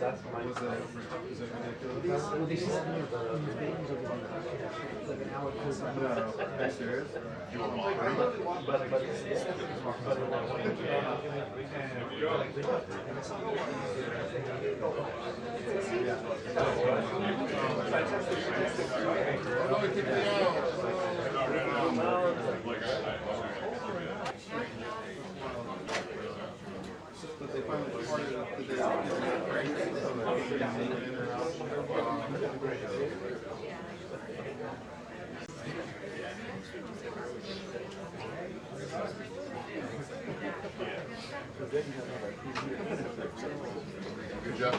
That's my well, they said that in your meetings over like an hour close. No, are you serious? You want more? But they finally recorded it today. Good job.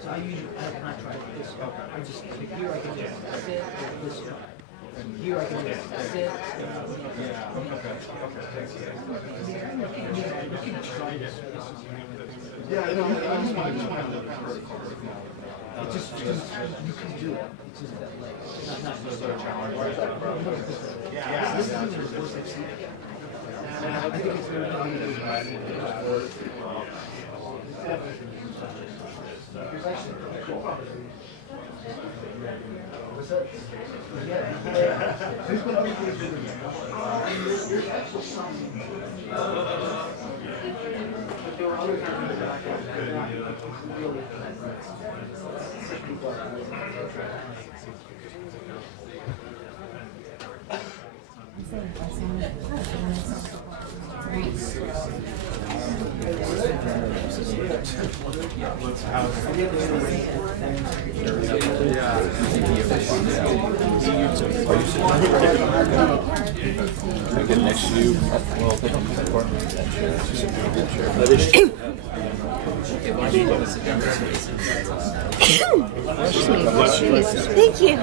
So I usually not try this. I just here I can just sit this way. And here I can just sit. Yeah. Okay. You can try this. Yeah, I know. I just want to vertical. It's just you can do it. It's just that leg. Not so challenge. Yeah. This is the worst I've seen. I think it's very what's that? Yeah. Who's going to be doing that? There's actually some. But there were other times that I got really I get next to you. Well, they don't use that part. That is true.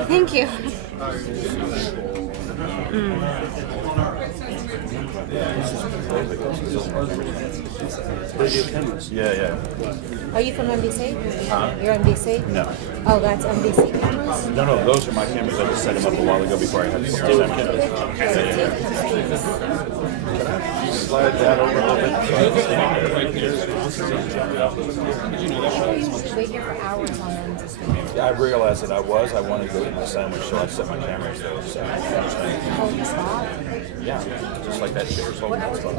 Thank you. Yeah. Are you from NBC? You're NBC? No. Oh, that's NBC cameras? No, those are my cameras. I just set them up a while ago before I had to set them up. Slide that over a little bit. I used to wait here for hours on end. Yeah, I realized that I wanted to go eat my sandwich, so I set my cameras there. So, Oh, you stopped? yeah, just like that chair's holding that spot.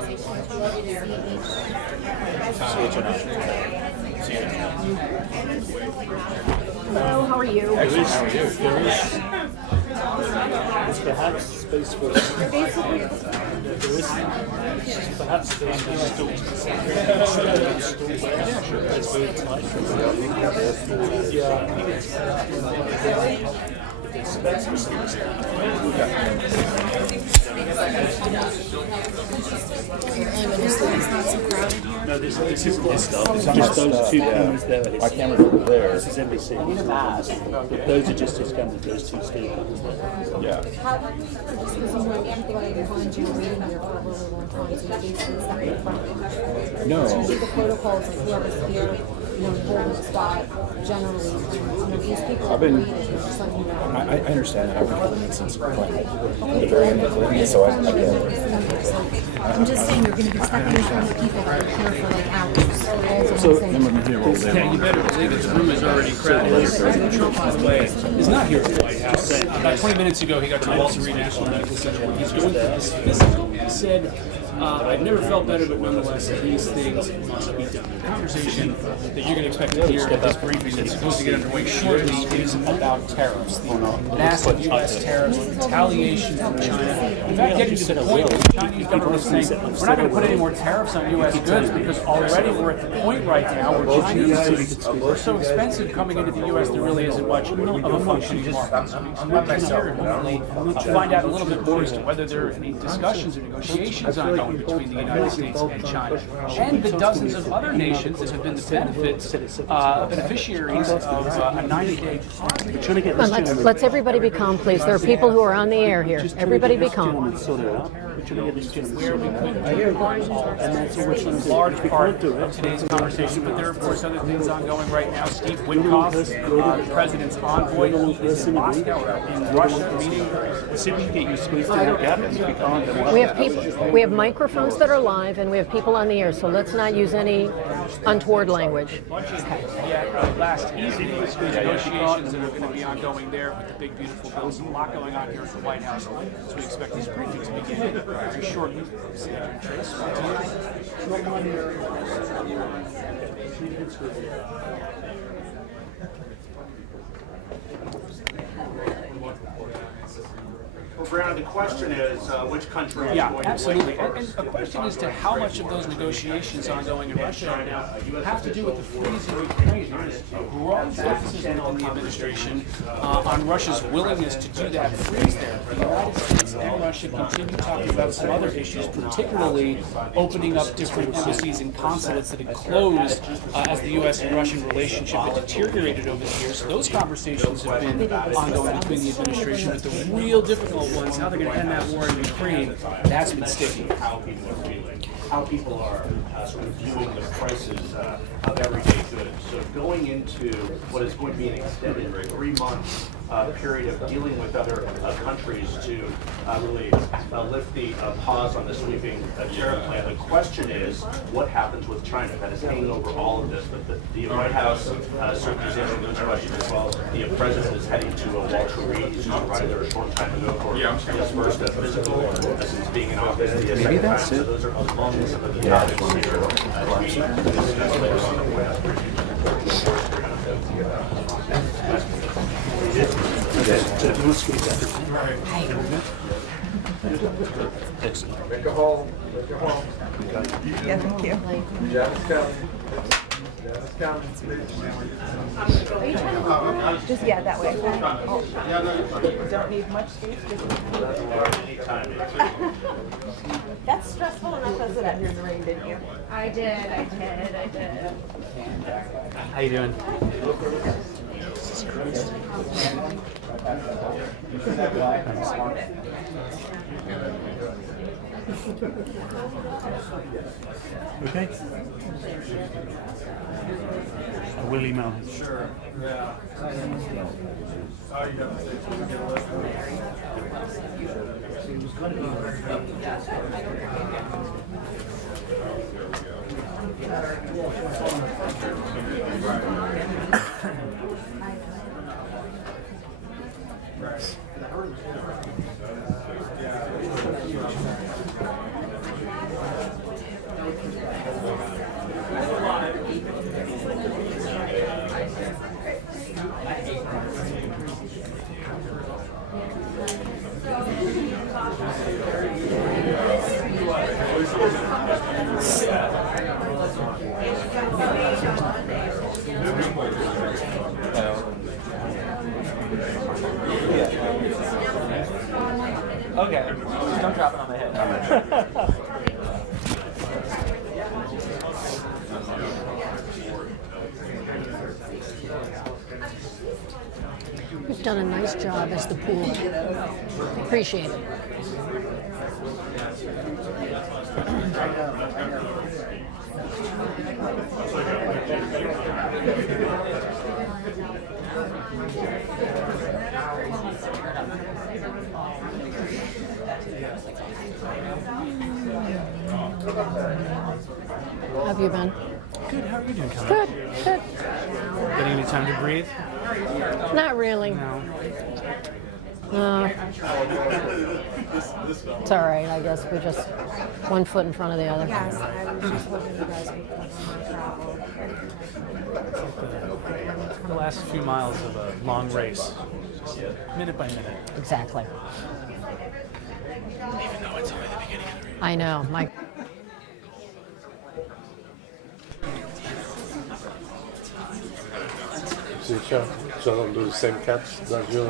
Hello, how are you? Excellent, how are you? It's perhaps space for perhaps space for stools. It's very tight. Yeah, I think it's space for stools. No, this isn't his stuff. It's just those two cameras there. My camera's over there. This is NBC. But those are just his cameras, those two steel cameras there. Yeah. No. Usually the protocols is whoever's here, holding the spot, generally, these people are waiting, just like, I understand that. I would have made sense of the plan. At the very end of it, so I get it. I'm just saying you're going to be stepping in front of people that are here for like hours. So, yeah, you better believe it. The room is already crowded. President Trump, by the way, is not here at the White House. About 20 minutes ago, he got to Walter Reed National Medical Center when he's going through this physical. He said, I've never felt better, but nonetheless, these things must be done. The conversation that you're going to expect to hear at this briefing that's supposed to get underway shortly is about tariffs. The massive U.S. tariffs, retaliation from China. In fact, getting to the point where the Chinese government is saying, we're not going to put any more tariffs on U.S. goods because already we're at the point right now where Chinese goods are so expensive coming into the U.S. there really isn't much of a functioning market. So we expect to hear and hopefully find out a little bit more as to whether there are any discussions or negotiations ongoing between the United States and China, and the dozens of other nations that have been the beneficiaries of a 90-day plan. Let's everybody be calm, please. There are people who are on the air here. Everybody be calm. And that's a large part of today's conversation, but there are, of course, other things ongoing right now. Steve Witkoff, the president's envoy, is in Moscow, in Russia, meeting. See if we can get you squeezed in the gap and speak on. We have microphones that are live, and we have people on the air, so let's not use any untoward language. Last evening, these negotiations that are going to be ongoing there with the big, beautiful bills. A lot going on here at the White House, so we expect this briefing to begin very shortly. Sandra and Trace, Well, Brown, the question is, which country is going absolutely. to win And first? a question as to how much of those negotiations ongoing in Russia right now have to do with the freeze in Ukraine. There's growing skepticism within the administration on Russia's willingness to do that freeze there. The United States and Russia continue talking about some other issues, particularly opening up different embassies and consulates that had closed as the U.S. and Russian relationship had deteriorated over the years. So those conversations have been ongoing between the administration, but the real difficult ones, how they're going to end that war in Ukraine, that's been sticky. How people are feeling, how people are sort of viewing the prices of everyday goods. So going into what is going to be an extended 3-month period of dealing with other countries to really lift the pause on the sweeping tariff plan. The question is, what happens with China? That is hanging over all of this. But the White House certainly is answering those questions as well. The president is heading to Walter Reed. He's just arrived there a short time ago for his first physical since being in office. The second time. So those are among some of the topics here. Make a hole. Yeah, thank you. Just, yeah, that way. Don't need much space. That's stressful enough as it is. You're in the rain, didn't you? I did. How you doing? Okay. I will email him. Sure. Yeah. Okay, don't drop it on my head. You've done a nice job as the pool. Appreciate it. How have you been? Good. How are you doing, Karoline? Good, good. Getting any time to breathe? Not really. No. It's all right, I guess. We're just one foot in front of the other. Yes, I was just hoping you guys would come on travel. The last few miles of a long race, just minute by minute. Exactly. Even though it's only the beginning of the race. I know. My See, so I don't do the same cuts that you do.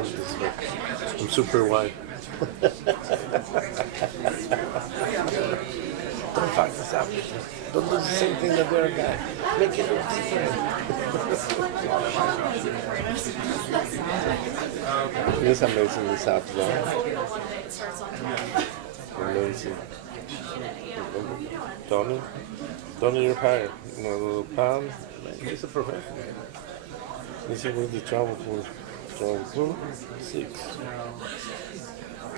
I'm super wide. Don't fuck this up. Don't do the same thing that the other guy. Make it look different. It's amazing this app, though. Amazing. Tony, you're hired. You know, little pound. He's a professional. This is what the travel for. Travel 6.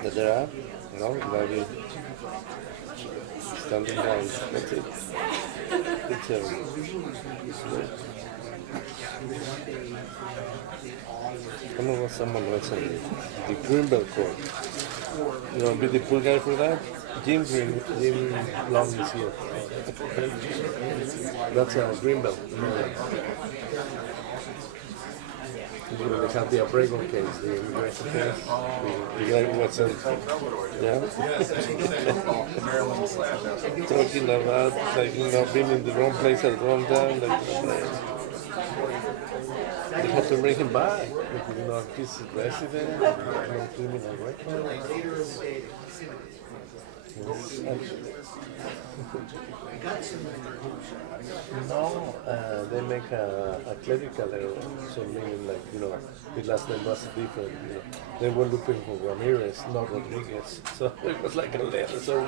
That they're up. No, maybe standing down. That's it. It's I don't know what someone was saying. The Greenbelt Court. You know, be the pool guy for that? Jim Long is here. That's a Greenbelt. They have the appraisal case, the immigration case. The guy was yeah. Talking about like being in the wrong place at the wrong time. They had to bring him back because he's a resident, criminal record. No, they make a clerical error, so meaning like, the last name was different, They were looking for Ramirez, not Rodriguez, so it was like a letter, so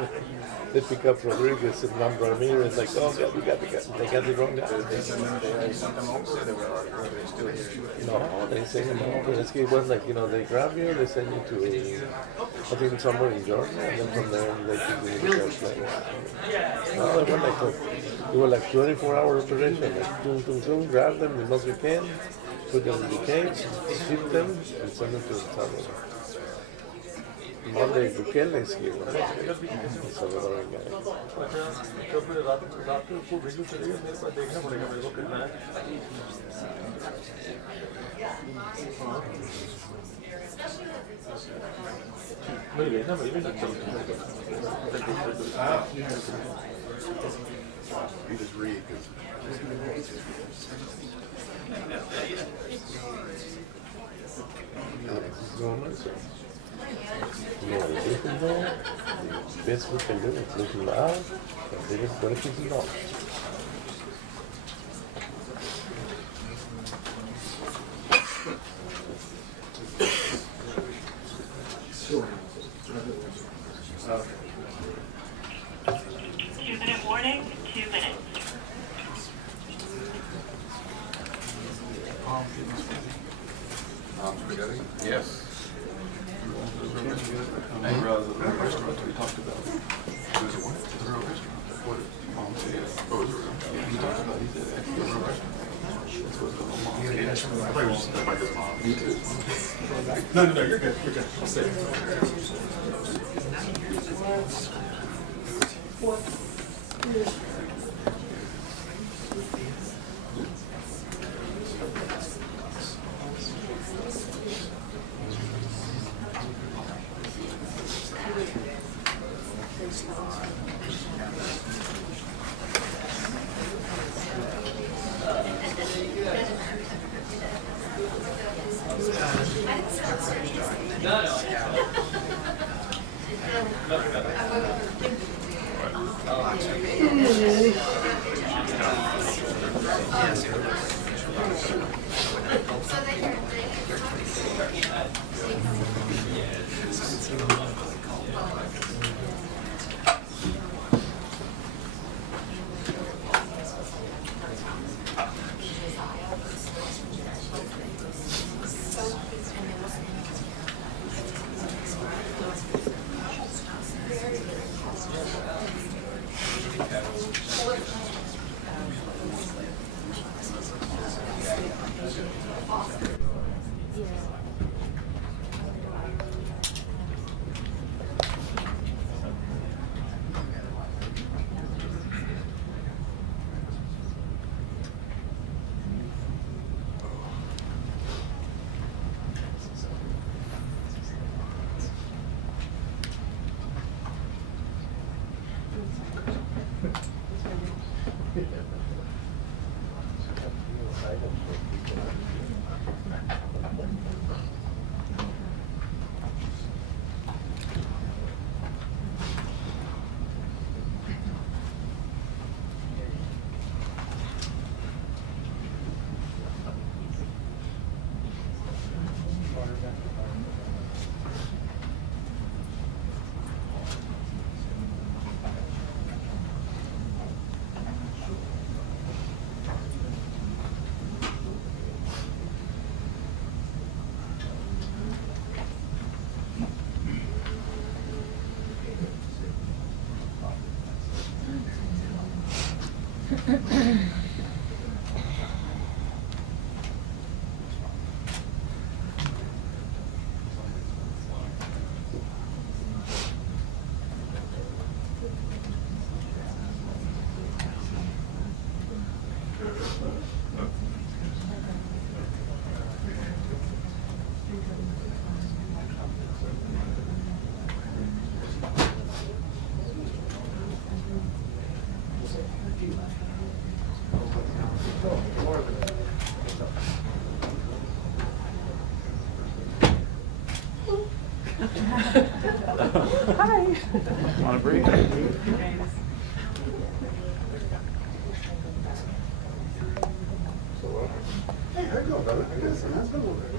they pick up Rodriguez and not Ramirez, like, oh God, they got the wrong guy. No, they say no, it was like, they grab you, they send you to, I think somewhere in Georgia, and then from there they took you to the first place. No, it was like 24-hour operation, like grab them the most you can, put them in the cage, ship them, and send them to the tower. Monday Bukele is here. It's a other guy. You just read. Best we can do is look him out and then it's going to keep him off. Warning, 2 minutes. Spaghetti? Yes. I didn't realize that the restaurant we talked about. There's a what? It's a real restaurant. What? Oh, is it real? Yeah, he talked about, he said, actually, a real restaurant. That's what the mom. Yeah, I thought it was just like his mom. Me too. No, you're good. You're good. I'll stay. Want a break? Hey, how you doing, brother? I guess that's been a little bit.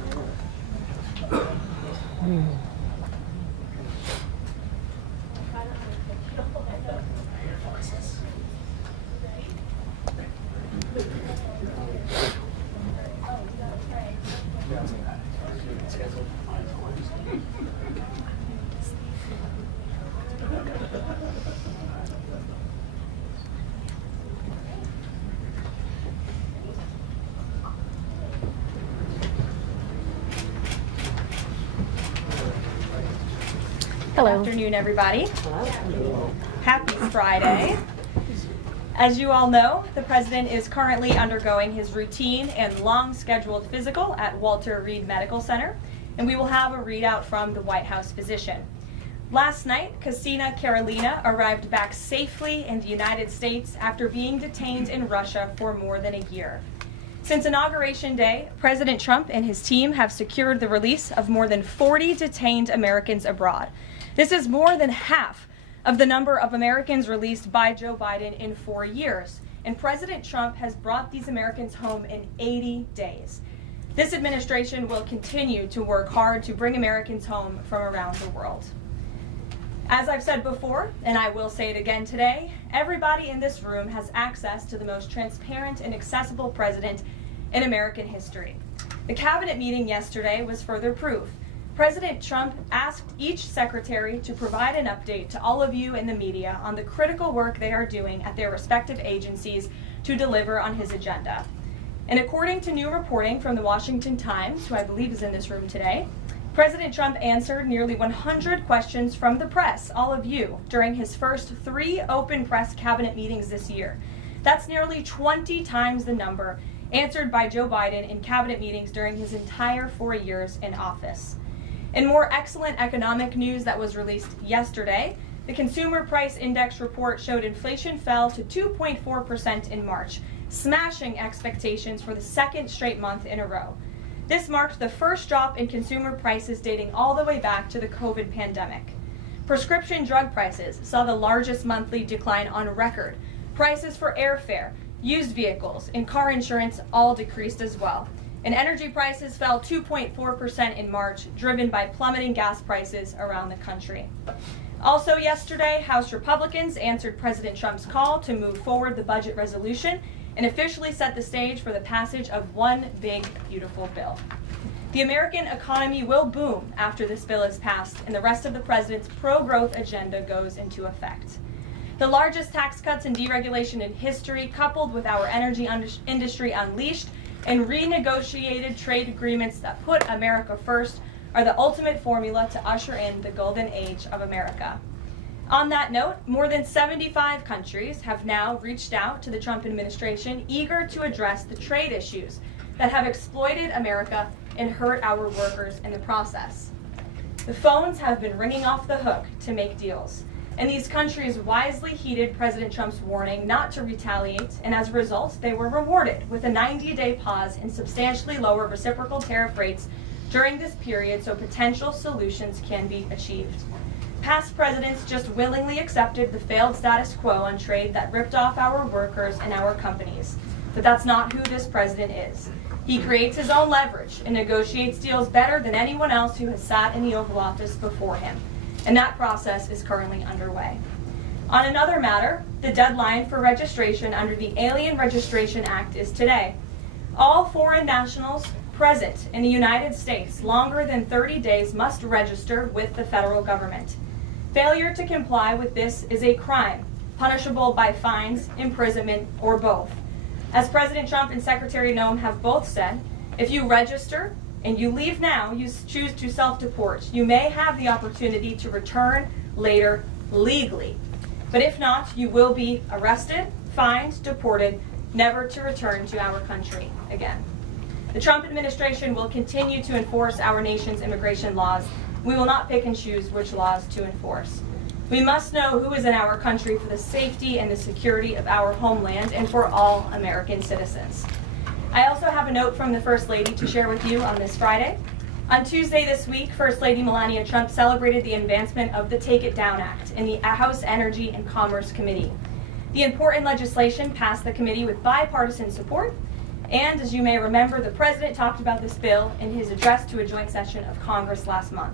Hello. Good afternoon, everybody. Happy Friday. As you all know, the President is currently undergoing his routine and long-scheduled physical at Walter Reed Medical Center, and we will have a readout from the White House physician. Last night, Kassina Karolina arrived back safely in the United States after being detained in Russia for more than a year. Since Inauguration Day, President Trump and his team have secured the release of more than 40 detained Americans abroad. This is more than half of the number of Americans released by Joe Biden in 4 years, and President Trump has brought these Americans home in 80 days. This administration will continue to work hard to bring Americans home from around the world. As I've said before, and I will say it again today, everybody in this room has access to the most transparent and accessible president in American history. The cabinet meeting yesterday was further proof. President Trump asked each secretary to provide an update to all of you in the media on the critical work they are doing at their respective agencies to deliver on his agenda. And according to new reporting from the Washington Times, who I believe is in this room today, President Trump answered nearly 100 questions from the press, all of you, during his first 3 open press cabinet meetings this year. That's nearly 20 times the number answered by Joe Biden in cabinet meetings during his entire 4 years in office. In more excellent economic news that was released yesterday, the Consumer Price Index report showed inflation fell to 2.4% in March, smashing expectations for the second straight month in a row. This marked the first drop in consumer prices dating all the way back to the COVID pandemic. Prescription drug prices saw the largest monthly decline on record. Prices for airfare, used vehicles, and car insurance all decreased as well. And energy prices fell 2.4% in March, driven by plummeting gas prices around the country. Also yesterday, House Republicans answered President Trump's call to move forward the budget resolution and officially set the stage for the passage of one big, beautiful bill. The American economy will boom after this bill is passed and the rest of the president's pro-growth agenda goes into effect. The largest tax cuts and deregulation in history, coupled with our energy industry unleashed and renegotiated trade agreements that put America first, are the ultimate formula to usher in the golden age of America. On that note, more than 75 countries have now reached out to the Trump administration, eager to address the trade issues that have exploited America and hurt our workers in the process. The phones have been ringing off the hook to make deals, and these countries wisely heeded President Trump's warning not to retaliate, and as a result, they were rewarded with a 90-day pause and substantially lower reciprocal tariff rates during this period so potential solutions can be achieved. Past presidents just willingly accepted the failed status quo on trade that ripped off our workers and our companies. But that's not who this president is. He creates his own leverage and negotiates deals better than anyone else who has sat in the Oval Office before him. And that process is currently underway. On another matter, the deadline for registration under the Alien Registration Act is today. All foreign nationals present in the United States longer than 30 days must register with the federal government. Failure to comply with this is a crime, punishable by fines, imprisonment, or both. As President Trump and Secretary Noem have both said, if you register and you leave now, you choose to self-deport, you may have the opportunity to return later legally. But if not, you will be arrested, fined, deported, never to return to our country again. The Trump administration will continue to enforce our nation's immigration laws. We will not pick and choose which laws to enforce. We must know who is in our country for the safety and the security of our homeland and for all American citizens. I also have a note from the First Lady to share with you on this Friday. On Tuesday this week, First Lady Melania Trump celebrated the advancement of the Take It Down Act in the House Energy and Commerce Committee. The important legislation passed the committee with bipartisan support, and as you may remember, the President talked about this bill in his address to a joint session of Congress last month.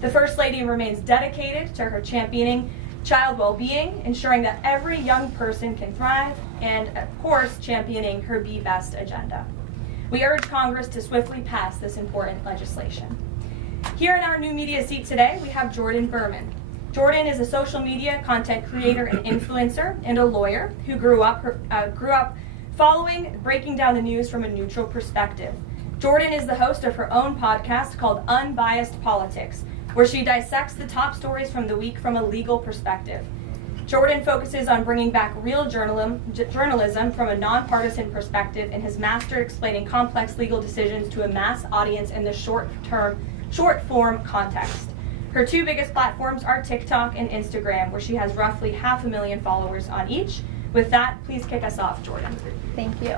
The First Lady remains dedicated to her championing child well-being, ensuring that every young person can thrive, and of course, championing her Be Best agenda. We urge Congress to swiftly pass this important legislation. Here in our new media seat today, we have Jordan Berman. Jordan is a social media content creator and influencer and a lawyer who grew up following breaking down the news from a neutral perspective. Jordan is the host of her own podcast called Unbiased Politics, where she dissects the top stories from the week from a legal perspective. Jordan focuses on bringing back real journalism from a nonpartisan perspective and has mastered explaining complex legal decisions to a mass audience in the short-form context. Her two biggest platforms are TikTok and Instagram, where she has roughly 500,000 followers on each. With that, please kick us off, Jordan. Thank you.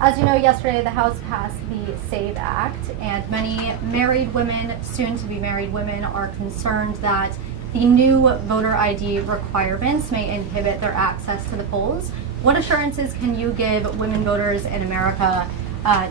As you know, yesterday the House passed the SAVE Act, and many married women, soon-to-be married women, are concerned that the new voter ID requirements may inhibit their access to the polls. What assurances can you give women voters in America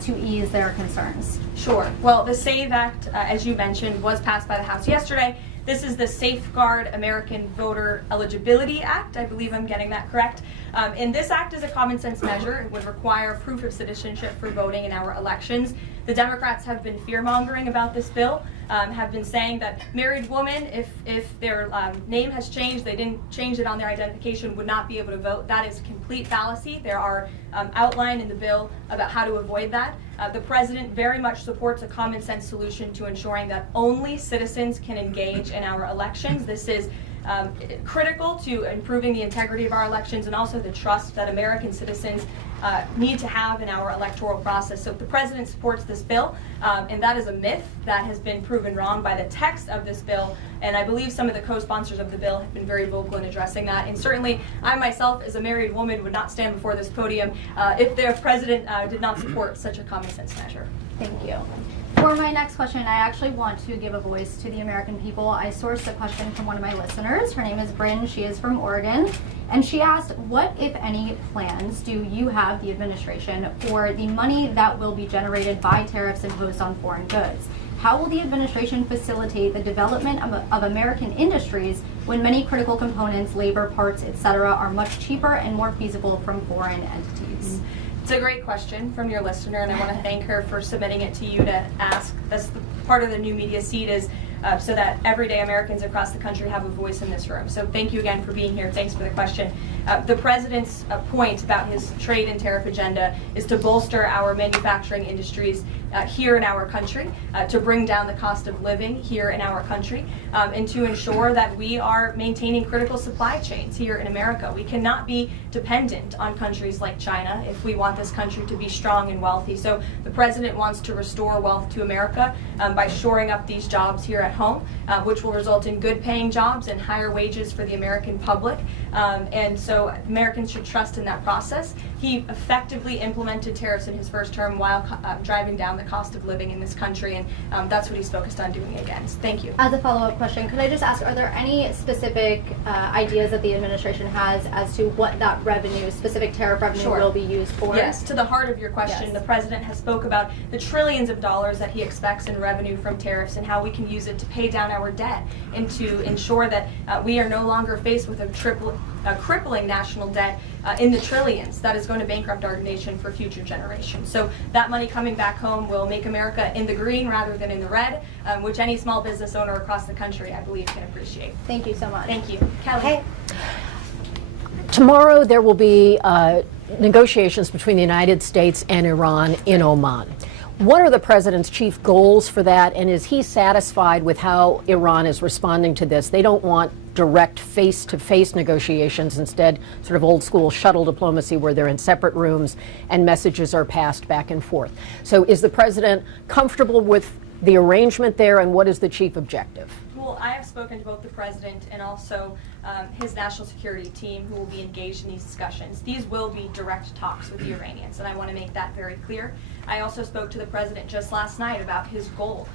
to ease their concerns? Sure. Well, the SAVE Act, as you mentioned, was passed by the House yesterday. This is the Safeguard American Voter Eligibility Act. I believe I'm getting that correct. And this act is a common sense measure. It would require proof of citizenship for voting in our elections. The Democrats have been fear-mongering about this bill, have been saying that married women, if their name has changed, they didn't change it on their identification, would not be able to vote. That is complete fallacy. There are outlined in the bill about how to avoid that. The president very much supports a common sense solution to ensuring that only citizens can engage in our elections. This is critical to improving the integrity of our elections and also the trust that American citizens need to have in our electoral process. So the president supports this bill, and that is a myth that has been proven wrong by the text of this bill, and I believe some of the co-sponsors of the bill have been very vocal in addressing that. And certainly I myself, as a married woman, would not stand before this podium if their president did not support such a common sense measure. Thank you. For my next question, I actually want to give a voice to the American people. I sourced a question from one of my listeners. Her name is Bryn. She is from Oregon. And she asked, what, if any, plans do you have, the administration, for the money that will be generated by tariffs imposed on foreign goods? How will the administration facilitate the development of American industries when many critical components, labor, parts, etc., are much cheaper and more feasible from foreign entities? It's a great question from your listener, and I want to thank her for submitting it to you to ask. That's the part of the new media seat is so that everyday Americans across the country have a voice in this room. So thank you again for being here. Thanks for the question. The President's point about his trade and tariff agenda is to bolster our manufacturing industries here in our country, to bring down the cost of living here in our country, and to ensure that we are maintaining critical supply chains here in America. We cannot be dependent on countries like China if we want this country to be strong and wealthy. So the President wants to restore wealth to America by shoring up these jobs here at home, which will result in good paying jobs and higher wages for the American public. And so Americans should trust in that process. He effectively implemented tariffs in his first term while driving down the cost of living in this country, and that's what he's focused on doing again. So thank you. As a follow-up question, could I just ask, are there any specific ideas that the administration has as to what that revenue, specific tariff revenue, will be used for? Yes, to the heart of your question, the President has spoke about the trillions of dollars that he expects in revenue from tariffs and how we can use it to pay down our debt and to ensure that we are no longer faced with a crippling national debt in the trillions that is going to bankrupt our nation for future generations. So that money coming back home will make America in the green rather than in the red, which any small business owner across the country, I believe, can appreciate. Thank you so much. Thank you. Kelly. Tomorrow there will be negotiations between the United States and Iran in Oman. What are the President's chief goals for that, and is he satisfied with how Iran is responding to this? They don't want direct face-to-face negotiations, instead sort of old-school shuttle diplomacy where they're in separate rooms and messages are passed back and forth. So is the President comfortable with the arrangement there, and what is the chief objective? Well, I have spoken to both the President and also his national security team who will be engaged in these discussions. These will be direct talks with the Iranians, and I want to make that very clear. I also spoke to the President just last night about his goal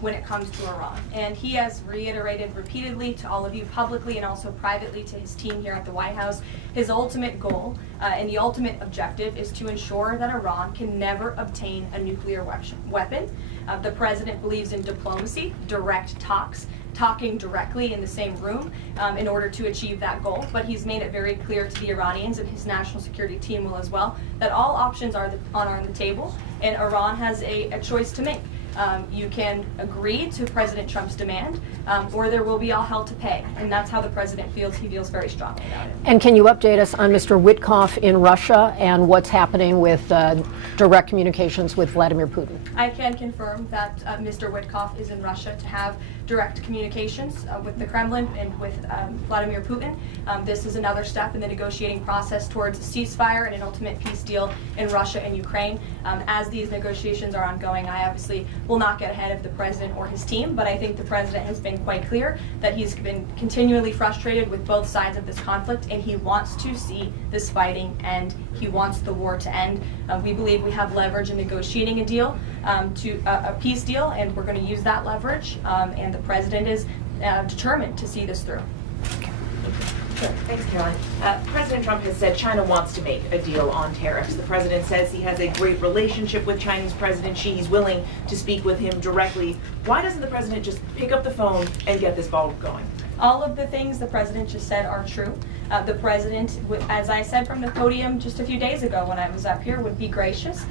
when it comes to Iran, and he has reiterated repeatedly to all of you publicly and also privately to his team here at the White House, his ultimate goal and the ultimate objective is to ensure that Iran can never obtain a nuclear weapon. The President believes in diplomacy, direct talks, talking directly in the same room in order to achieve that goal. But he's made it very clear to the Iranians, and his national security team will as well, that all options are on the table, and Iran has a choice to make. You can agree to President Trump's demand, or there will be all hell to pay. And that's how the President feels. He feels very strongly about it. And can you update us on Mr. Witkoff in Russia and what's happening with direct communications with Vladimir Putin? I can confirm that Mr. Witkoff is in Russia to have direct communications with the Kremlin and with Vladimir Putin. This is another step in the negotiating process towards a ceasefire and an ultimate peace deal in Russia and Ukraine. As these negotiations are ongoing, I obviously will not get ahead of the President or his team, but I think the President has been quite clear that he's been continually frustrated with both sides of this conflict, and he wants to see this fighting end. He wants the war to end. We believe we have leverage in negotiating a deal, to a peace deal, and we're going to use that leverage, and the President is determined to see this through. Sure. Thanks, Caroline. President Trump has said China wants to make a deal on tariffs. The President says he has a great relationship with Chinese President Xi. He's willing to speak with him directly. Why doesn't the President just pick up the phone and get this ball going? All of the things the President just said are true. The President, as I said from the podium just a few days ago when I was up here, would be gracious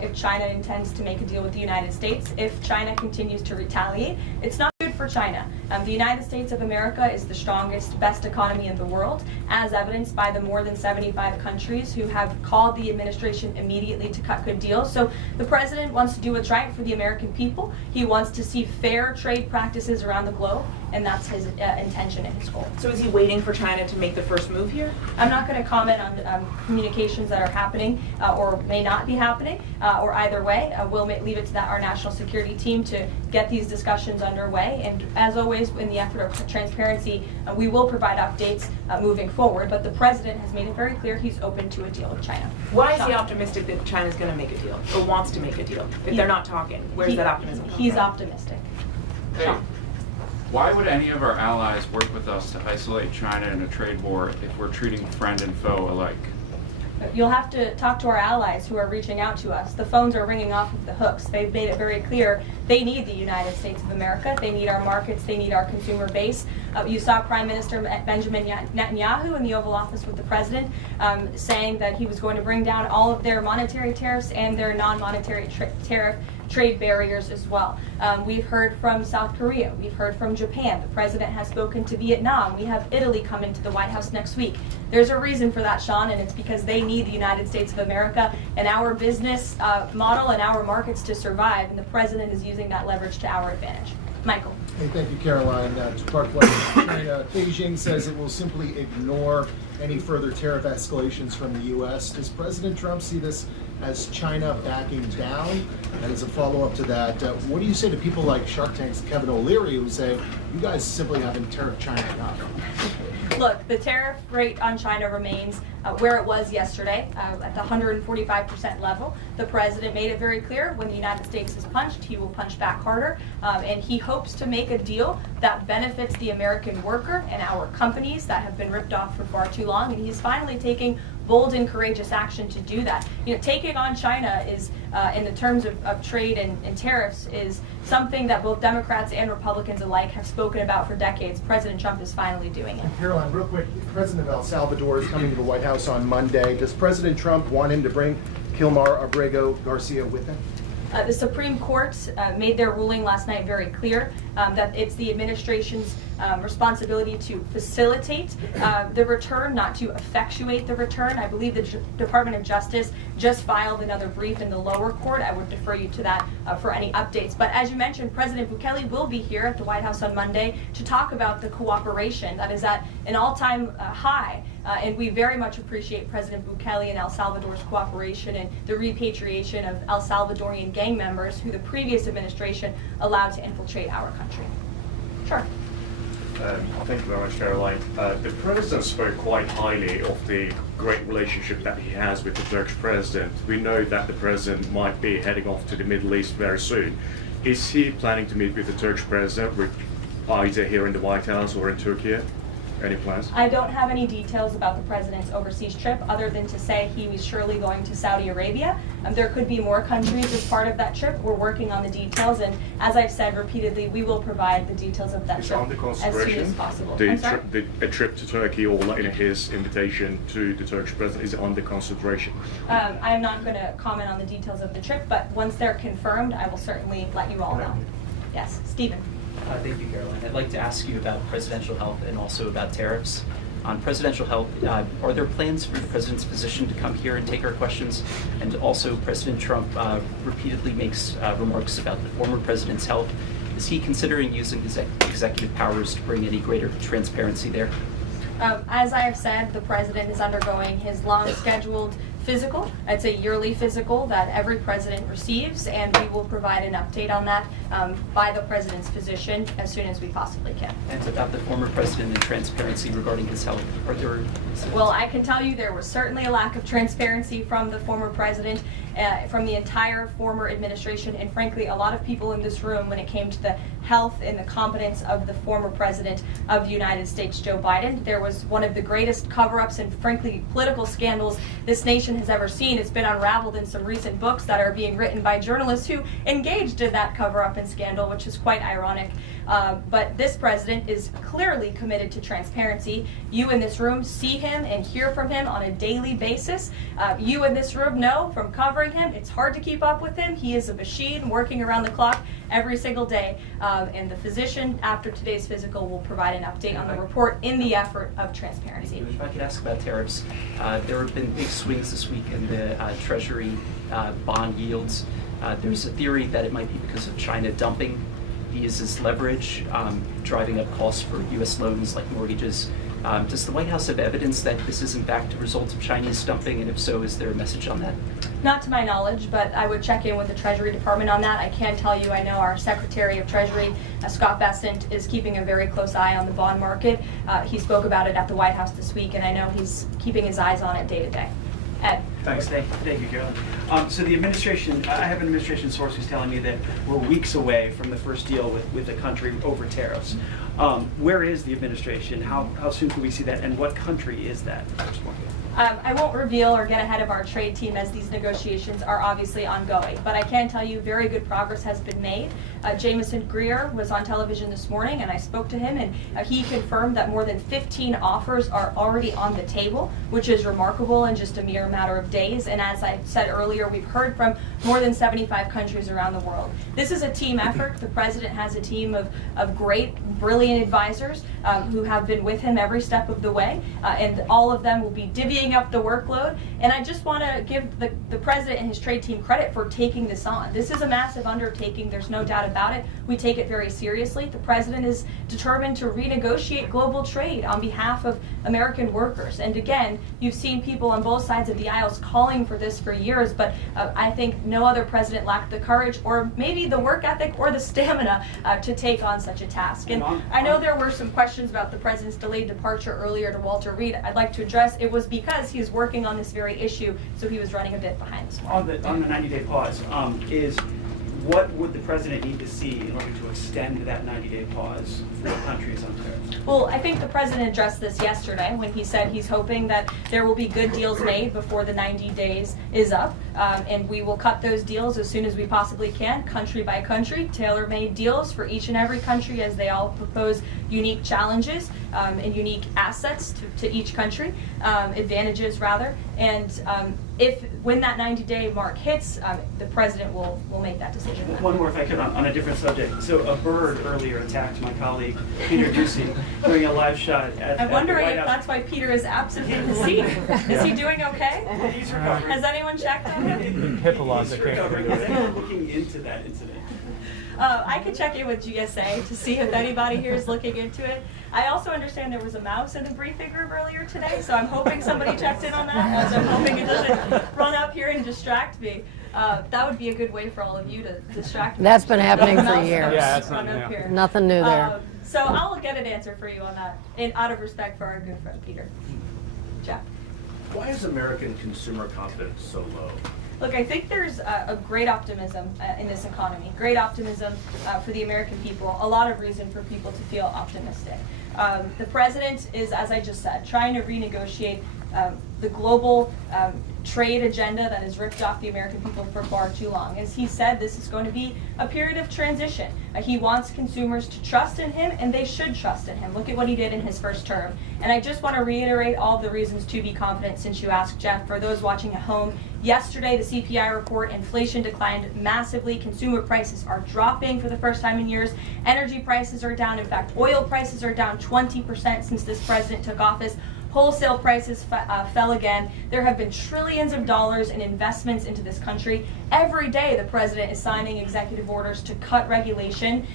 if China intends to make a deal with the United States. If China continues to retaliate, it's not good for China. The United States of America is the strongest, best economy in the world, as evidenced by the more than 75 countries who have called the administration immediately to cut good deals. So the President wants to do what's right for the American people. He wants to see fair trade practices around the globe. and that's his intention and his goal. So is he waiting for China to make the first move here? I'm not going to comment on communications that are happening or may not be happening, or either way. We'll leave it to our national security team to get these discussions underway. And as always, in the effort of transparency, we will provide updates moving forward. But the president has made it very clear he's open to a deal with China. Why is he optimistic that China's going to make a deal or wants to make a deal? If they're not talking, where's that optimism? He's optimistic. Hey, why would any of our allies work with us to isolate China in a trade war if we're treating friend and foe alike? You'll have to talk to our allies who are reaching out to us. The phones are ringing off of the hooks. They've made it very clear they need the United States of America. They need our markets. They need our consumer base. You saw Prime Minister Benjamin Netanyahu in the Oval Office with the president saying that he was going to bring down all of their monetary tariffs and their non-monetary tariff trade barriers as well. We've heard from South Korea. We've heard from Japan. The president has spoken to Vietnam. We have Italy coming to the White House next week. There's a reason for that, Sean, and it's because they need the United States of America and our business model and our markets to survive, and the president is using that leverage to our advantage. Michael. Hey, thank you, Caroline. Two-part question. China, Beijing says it will simply ignore any further tariff escalations from the U.S. Does President Trump see this as China backing down? And as a follow-up to that, what do you say to people like Shark Tank's Kevin O'Leary who say, you guys simply haven't tariffed China enough? Look, the tariff rate on China remains where it was yesterday, at the 145% level. The president made it very clear when the United States is punched, he will punch back harder, and he hopes to make a deal that benefits the American worker and our companies that have been ripped off for far too long, and he's finally taking bold and courageous action to do that. You know, taking on China is, in the terms of trade and tariffs, is something that both Democrats and Republicans alike have spoken about for decades. President Trump is finally doing it. Caroline, real quick, the president of El Salvador is coming to the White House on Monday. Does President Trump want him to bring Kilmar Abrego Garcia with him? The Supreme Court made their ruling last night very clear that it's the administration's responsibility to facilitate the return, not to effectuate the return. I believe the Department of Justice just filed another brief in the lower court. I would defer you to that for any updates. But as you mentioned, President Bukele will be here at the White House on Monday to talk about the cooperation that is at an all-time high. And we very much appreciate President Bukele and El Salvador's cooperation and the repatriation of El Salvadorian gang members who the previous administration allowed to infiltrate our country. Sure. Thank you very much, Caroline. The president spoke quite highly of the great relationship that he has with the Turkish president. We know that the president might be heading off to the Middle East very soon. Is he planning to meet with the Turkish president, either here in the White House or in Turkey? Any plans? I don't have any details about the president's overseas trip other than to say he was surely going to Saudi Arabia. There could be more countries as part of that trip. We're working on the details, and as I've said repeatedly, we will provide the details of that trip as soon as possible. A trip to Turkey, or his invitation to the Turkish president, is it under consideration? I'm not going to comment on the details of the trip, but once they're confirmed, I will certainly let you all know. Yes, Stephen. Thank you, Caroline. I'd like to ask you about presidential health and also about tariffs. On presidential health, are there plans for the president's physician to come here and take our questions? And also, President Trump repeatedly makes remarks about the former president's health. Is he considering using his executive powers to bring any greater transparency there? As I have said, the president is undergoing his long-scheduled physical. It's a yearly physical that every president receives, and we will provide an update on that by the president's physician as soon as we possibly can. And about the former president and transparency regarding his health, are there... Well, I can tell you there was certainly a lack of transparency from the former president, from the entire former administration, and frankly, a lot of people in this room when it came to the health and the competence of the former president of the United States, Joe Biden. There was one of the greatest cover-ups and frankly political scandals this nation has ever seen. It's been unraveled in some recent books that are being written by journalists who engaged in that cover-up and scandal, which is quite ironic. But this president is clearly committed to transparency. You in this room see him and hear from him on a daily basis. You in this room know from covering him, it's hard to keep up with him. He is a machine working around the clock every single day. And the physician, after today's physical, will provide an update on the report in the effort of transparency. If I could ask about tariffs, there have been big swings this week in the Treasury bond yields. There's a theory that it might be because of China dumping he uses leverage, driving up costs for U.S. loans like mortgages. Does the White House have evidence that this is in fact a result of Chinese dumping, and if so, is there a message on that? Not to my knowledge, but I would check in with the Treasury Department on that. I can tell you, I know our Secretary of Treasury, Scott Bessent, is keeping a very close eye on the bond market. He spoke about it at the White House this week, and I know he's keeping his eyes on it day to day. Ed. Thanks. Thank you, Karoline. So the administration, I have an administration source who's telling me that we're weeks away from the first deal with the country over tariffs. Where is the administration? How soon can we see that? And what country is that? I won't reveal or get ahead of our trade team as these negotiations are obviously ongoing, but I can tell you very good progress has been made. Jameson Greer was on television this morning and I spoke to him, and he confirmed that more than 15 offers are already on the table, which is remarkable in just a mere matter of days. And as I said earlier, we've heard from more than 75 countries around the world. This is a team effort. The president has a team of great, brilliant advisors who have been with him every step of the way, and all of them will be divvying up the workload. And I just want to give the president and his trade team credit for taking this on. This is a massive undertaking. There's no doubt about it. We take it very seriously. The president is determined to renegotiate global trade on behalf of American workers. And again, you've seen people on both sides of the aisles calling for this for years, but I think no other president lacked the courage or maybe the work ethic or the stamina to take on such a task. And I know there were some questions about the president's delayed departure earlier to Walter Reed. I'd like to address it was because he was working on this very issue, so he was running a bit behind this morning. On the 90-day pause, what would the president need to see in order to extend that 90-day pause for countries on tariffs? Well, I think the president addressed this yesterday when he said he's hoping that there will be good deals made before the 90 days is up, and we will cut those deals as soon as we possibly can, country by country, tailor-made deals for each and every country as they all propose unique challenges and unique assets to each country, advantages rather, and when that 90-day mark hits, the president will make that decision. One more, if I could, on a different subject. So a bird earlier attacked my colleague Peter Doocy during a live shot at I'm wondering the White if House. that's why Peter is absent in the seat. Is he doing okay? He's recovering. Has anyone checked on him? HIPAA laws are recovering. Is anyone looking into that incident? I could check in with GSA to see if anybody here is looking into it. I also understand there was a mouse in the briefing room earlier today, so I'm hoping somebody checked in on that, as I'm hoping it doesn't run up here and distract me. That would be a good way for all of you to distract me. That's been happening for years. Yeah, that's Run up here. Nothing new there. So I'll get an answer for you on that, out of respect for our good friend Peter. Jeff. Why is American consumer confidence so low? Look, I think there's a great optimism in this economy, great optimism for the American people, a lot of reason for people to feel optimistic. The president is, as I just said, trying to renegotiate the global trade agenda that has ripped off the American people for far too long. As he said, this is going to be a period of transition. He wants consumers to trust in him, and they should trust in him. Look at what he did in his first term. And I just want to reiterate all the reasons to be confident since you asked, Jeff. For those watching at home, yesterday the CPI report, inflation declined massively. Consumer prices are dropping for the first time in years. Energy prices are down. In fact, oil prices are down 20% since this president took office. Wholesale prices fell again. There have been trillions of dollars in investments into this country. Every day the president is signing executive orders to cut regulation,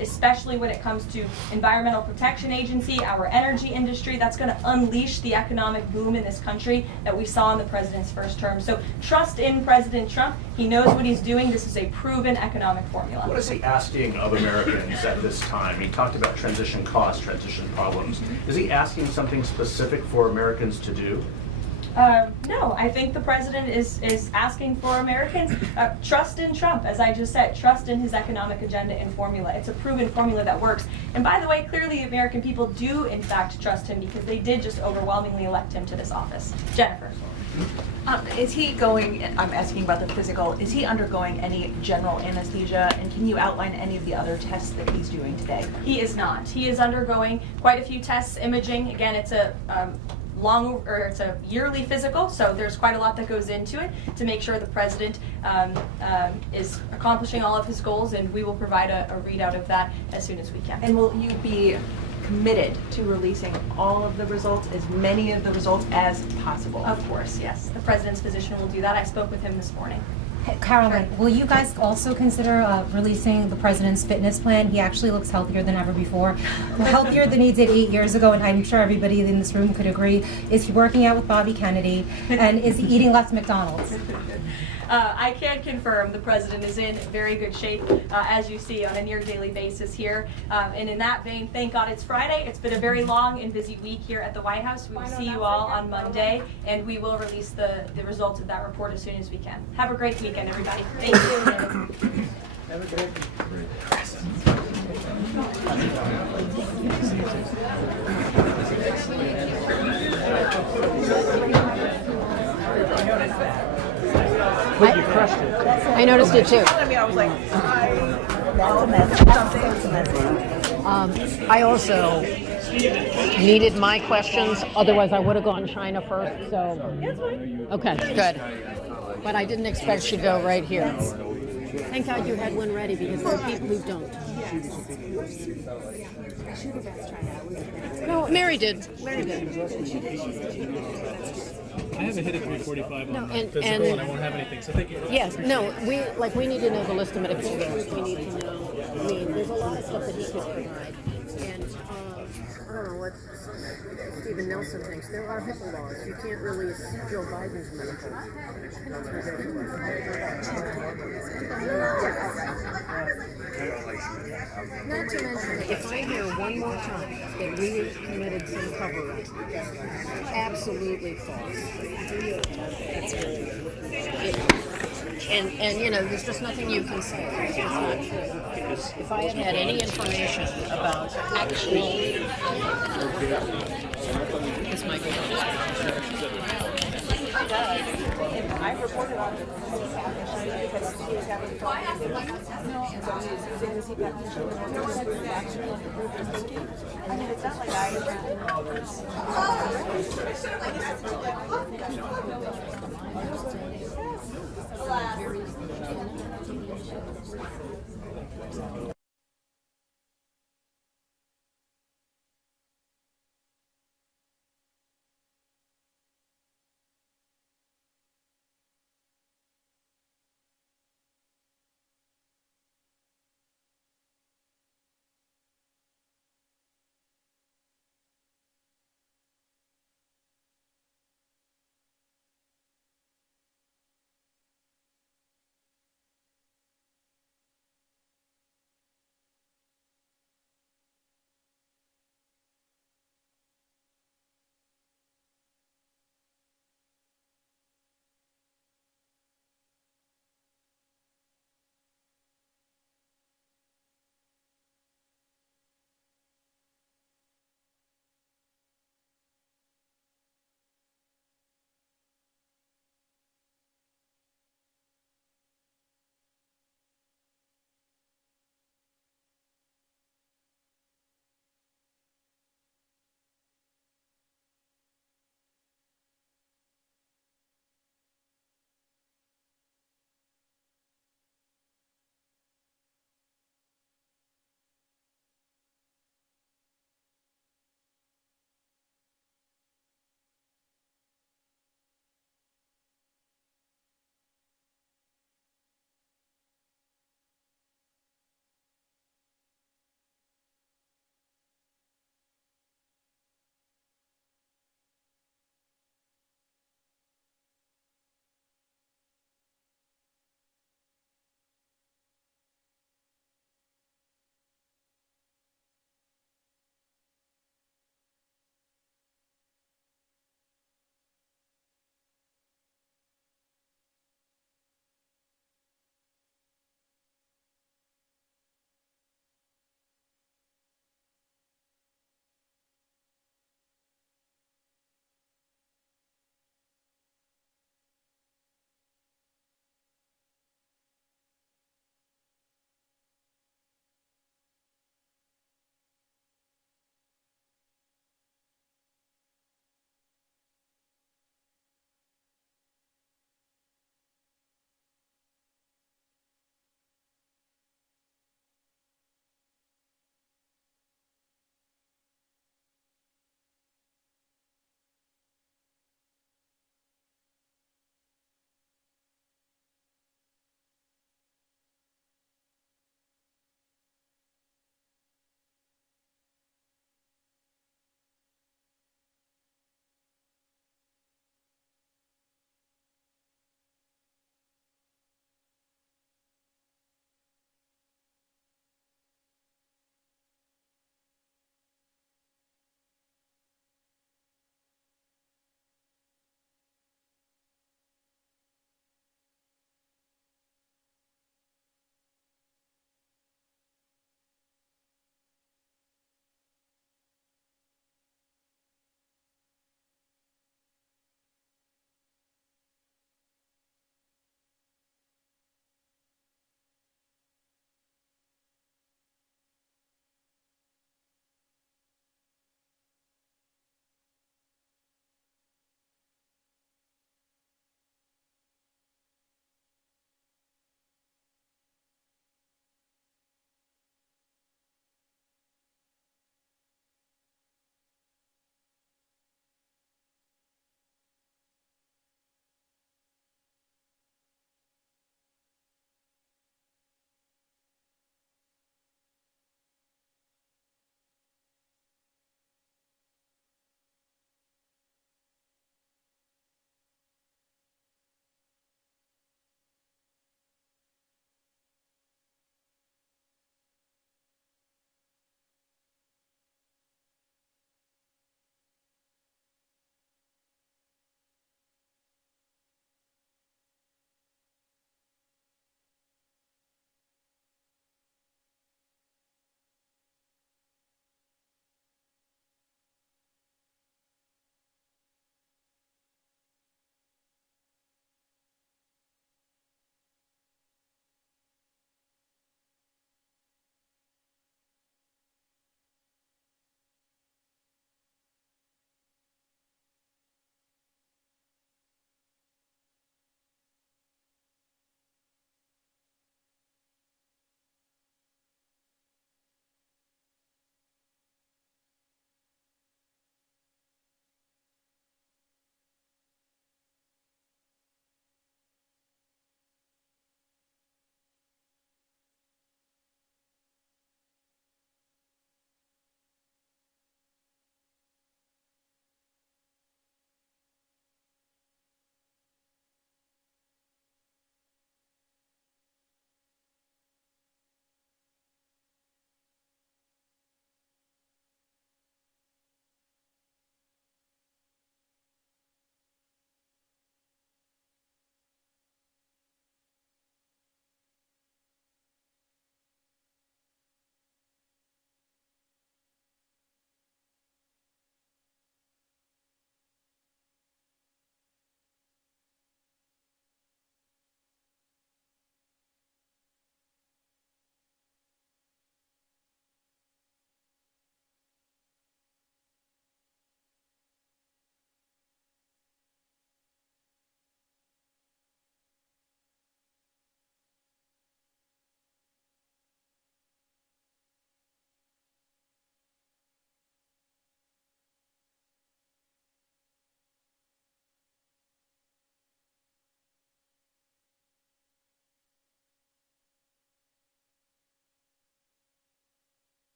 especially when it comes to Environmental Protection Agency, our energy industry. That's going to unleash the economic boom in this country that we saw in the president's first term. So trust in President Trump. He knows what he's doing. This is a proven economic formula. What is he asking of Americans at this time? He talked about transition costs, transition problems. Is he asking something specific for Americans to do? No, I think the president is asking for Americans trust in Trump, as I just said, trust in his economic agenda and formula. It's a proven formula that works. And by the way, clearly American people do in fact trust him because they did just overwhelmingly elect him to this office. Jennifer. Is he going, I'm asking about the physical, is he undergoing any general anesthesia, and can you outline any of the other tests that he's doing today? He is not. He is undergoing quite a few tests, imaging. Again, it's a it's a yearly physical, so there's quite a lot that goes into it to make sure the president is accomplishing all of his goals, and we will provide a readout of that as soon as we can. And will you be committed to releasing all of the results, as many of the results as possible? Of course, yes. The president's physician will do that. I spoke with him this morning. Karoline, will you guys also consider releasing the president's fitness plan? He actually looks healthier than ever before. Healthier than he did 8 years ago, and I'm sure everybody in this room could agree. Is he working out with Bobby Kennedy? And is he eating less McDonald's? I can confirm the president is in very good shape, as you see, on a near daily basis here. And in that vein, thank God it's Friday. It's been a very long and busy week here at the White House. We will see you all on Monday, and we will release the results of that report as soon as we can. Have a great weekend, everybody. Thank you. Have a great I noticed it too. I was like, I also needed my questions, otherwise I would have gone China first, so. Okay, good. But I didn't expect she'd go right here. Thank God you had one ready, because there are people who don't. No, Mary did. Mary did. I haven't hit a 345 on my physical, and and I won't have anything. So thank you. Yes, no, we need to know the list of medical bills. We need to know. I mean, there's a lot of stuff that he could provide, and I don't know what Stephen Nelson thinks. There are HIPAA laws. You can't release Joe Biden's medical. Not to mention, if I hear one more time that we committed some cover-up, absolutely false. And you know, there's just nothing you can say. It's just not true. If I had had any information about actual, this might be I reported on it because he was having problems with and so he was using the CPAP machine I mean, it's not like I